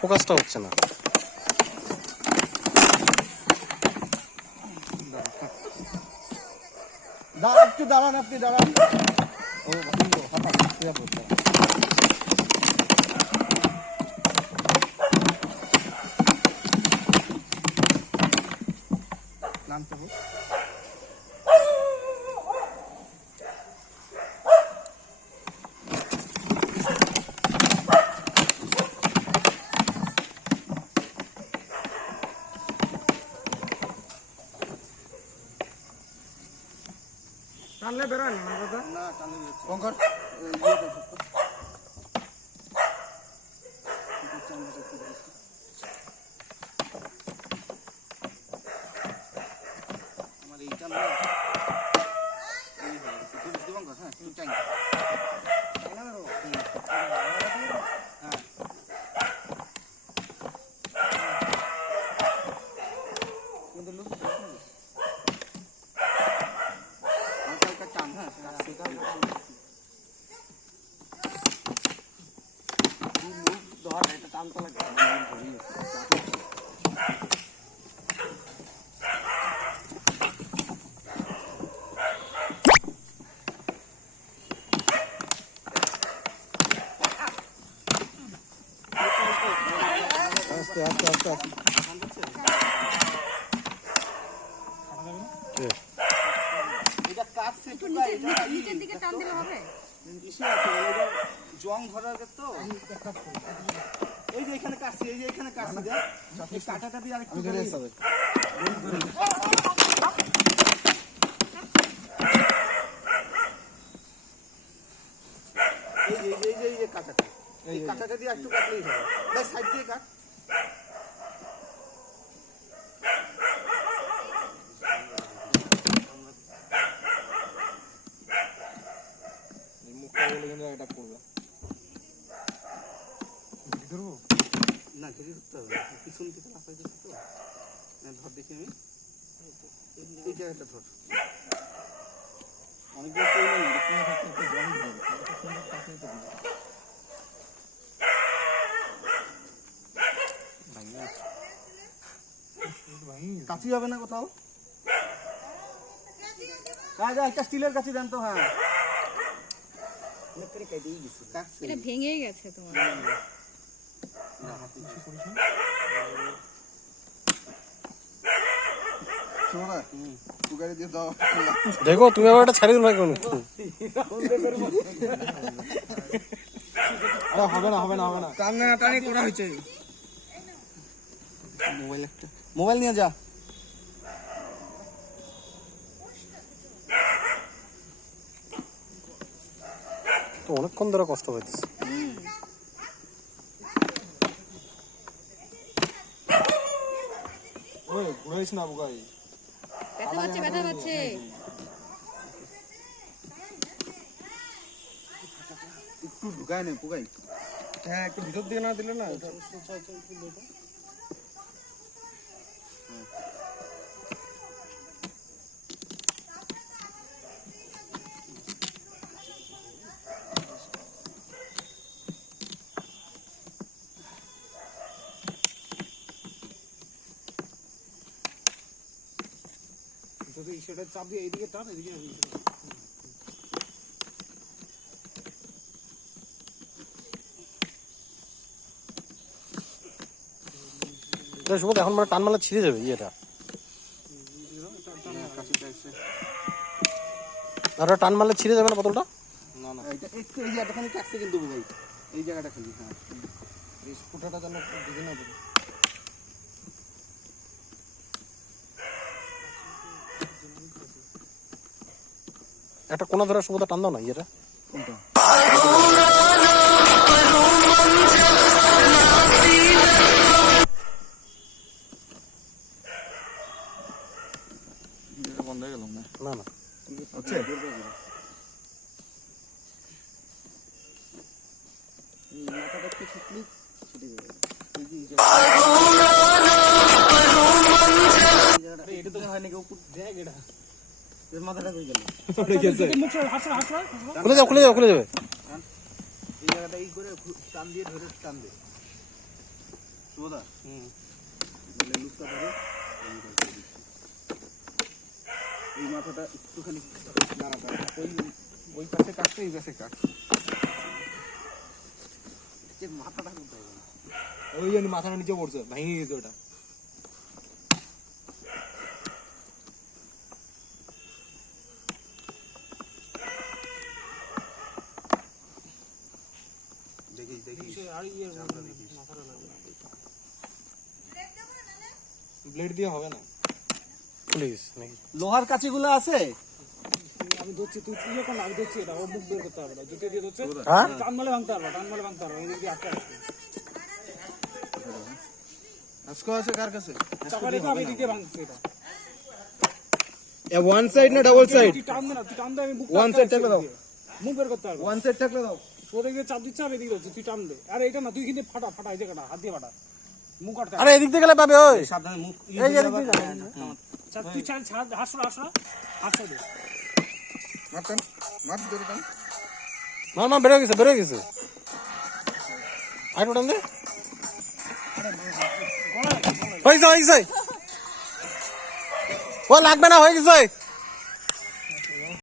ফোকাসটা হচ্ছে না। একটু দাঁড়ান, আপনি দাঁড়ান। নামতে হবে। টানলে বেরোয় না দাদা? না টানলে কঙ্কর আমার এইটা না হ্যাঁ একটু টাইম আস্তে আস্তে আস্তে আস্তে জং ধরার তো এই যে এখানে কাটছি, এই যে এখানে কাটছি, দেখ কাটাটা দিয়ে আরেকটু ধরে যাবে। এই যে কাটাটা, এই কাটাটা দিয়ে একটু কাটলেই হবে। ভাই সাইড দিয়ে কাট। না ঘেরে ধরতে হবে, পিছন থেকে লাফাই দিচ্ছি তো। ধর দেখি আমি এই জায়গাটা ধর। অনেকগুলো কাছি হবে না কোথাও? একটা স্টিলের কাছি দেন তো। হ্যাঁ এটা ভেঙেই গেছে তোমার। দেখো তুমি আবার একটা ছাড়ি দিল না কেন? হবে না হবে না হবে না, টানা টানি করা হয়েছে। মোবাইল নিয়ে যা। তো অনেকক্ষণ ধরে কষ্ট পাইতেছে। ঘুরাইছ না বুগাই, ব্যথা পাচ্ছে ব্যথা পাচ্ছে। একটু ঢুকায় নেই পুগাই। হ্যাঁ একটু ভিতর দিয়ে না দিলে না। সেটা চাপ দিয়ে এইদিকে টান, এদিকে এখন মানে টান মারলে ছিঁড়ে যাবে ইয়েটা। আর টান মারলে ছিঁড়ে যাবে না বোতলটা? না না একটু এই জায়গাখানে কাটছে কিন্তু বুঝাই, এই জায়গাটা খালি। হ্যাঁ ফুটাটা যেন দিকে না দেবে। একটা কোনা ধরে সুবিধা টান দাও না ইয়েটা। কোনটা? বন্ধ হয়ে গেল না? না না হচ্ছে মাথাটা একটু ছুটলি ছুটে যাবে। এটা তো হয় নাকি উপর দেখ, এটা এর মাথাটা কই গেল? মুখ সরা, হাত সরা, হাত সরা, হাত সরা। খুলে যাবে খুলে যাবে খুলে যাবে। এই জায়গাটা এই করে টান দিয়ে ধরে টান দে। শুভদা বলে লুকটা ধরে আমি করে দিচ্ছি। এই মাথাটা একটুখানি নাড়া দাও। ওই পাশে কাটছে, এই পাশে কাটছে। যে মাথাটা কোথায় গেল? ওই জন্য মাথাটা নিচে পড়ছে, ভেঙে গেছে ওটা। দেখিস দেখিস ব্লেড দিয়ে হবে না। খুলে গেছে নাকি? লোহার কাঁচিগুলো আছে? আমি ধরছি, তুই ইয়ে কর না, আমি ধরছি এটা, ও মুখ বের করতে পারবে না, জুতে দিয়ে ধরছে। হ্যাঁ টান মারলে ভাঙতে পারবে, টান মারলে ভাঙতে পারবে, এদিকে আটকে আছে। আজকে আছে কার কাছে? চাপা রেখে আমি এদিকে ভাঙছি এটা। ওয়ান সাইড না ডাবল সাইড? তুই টান দে না, তুই টান দে, আমি মুখ One side থাকলে দাও। মুখ বের করতে পারবে। ওয়ান সাইড থাকলে দাও। তোর এদিকে চাপ দিচ্ছে, আমি এদিকে ধরছি, তুই টান দে। আরে এটা না, তুই কিন্তু ফাটা ফাটা, এই জায়গাটা হাত দিয়ে ফাটা, মুখ আটকা। আরে এদিক থেকে গেলে পাবে ওই। সাবধানে মুখ এই যে এদিক থেকে যাবে। আচ্ছা, তুই চাই হাত সরা, হাত সরা, হাত সরা দে। মারতেন মার ধরে টান। মার মার বেরো গেছে বেরো গেছে। আর উঠান দে। হয়েছে হয়েছে। ও লাগবে না হয়ে গেছে।